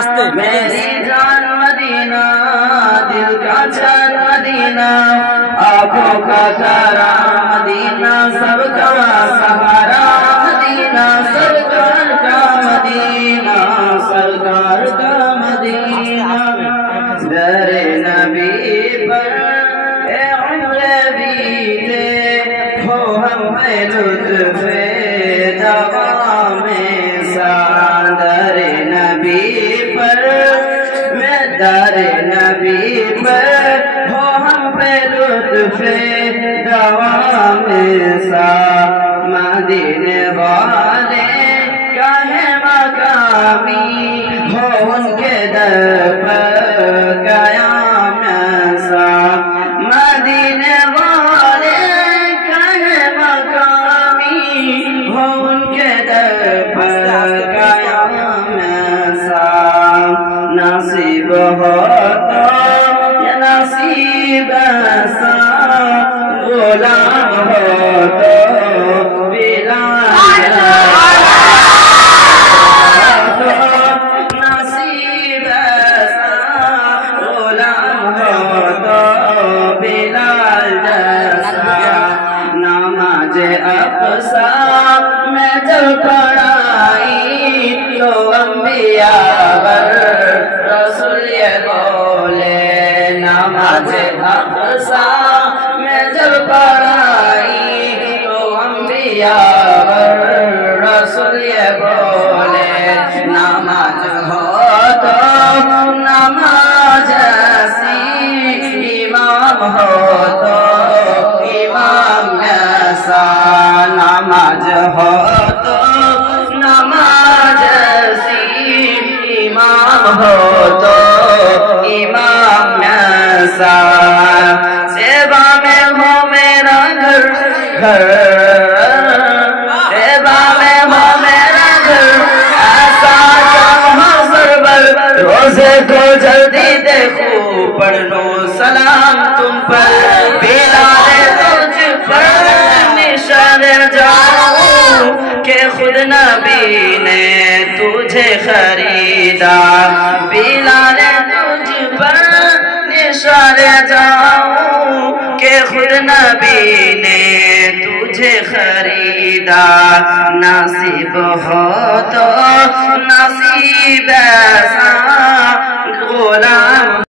আস্তে मेरी जान मदीना दिल का चैन मदीना आंखों का तारा मदीना सबका सहारा मदीना सरकार का मदीना सरकार का मदीना दरे नबी पर ए उम्र बीते हो हम पे लुत्फ़े दवामे सादरे नबी पर मैं दरे नबी पर हो हम पे लुत्फ़े दवामे सा मदीने वाले काहे मकामी हो उनके दर पर क़याम सा मदीने वाले काहे मकामी हो उनके दर पर क़याम सा नसीब हो तो या नसीब सा गुलाम हो तो नसीब सा गुलाम हो तो बिलाल जैसा नमाज अक़सा में जब पढ़ाई तो अंबिया पर रसूल ये बोले नमाज अक़सा में जब पढ़ाई तो अंबिया पर रसूल ये बोले नमाज हो तो नमाज ऐसी इमाम हो तो इमाम ऐसा नमाज हो तो नमाज ऐसी इमाम हो तो इमाम ऐसा सेवा में हो मेरा घर घर सेवा में हो मेरा घर ऐसा काम हो सरवर रोज़े को जल्दी देखो पढ़ लो सलाम तुम पर बिलाले तुझ पर निशान जाऊं के खुद नबी ने तुझे खरीदा बिलाले तुझ पर निशान जाऊं के खुद नबी ने तुझे खरीदा नसीब हो तो नसीब ऐसा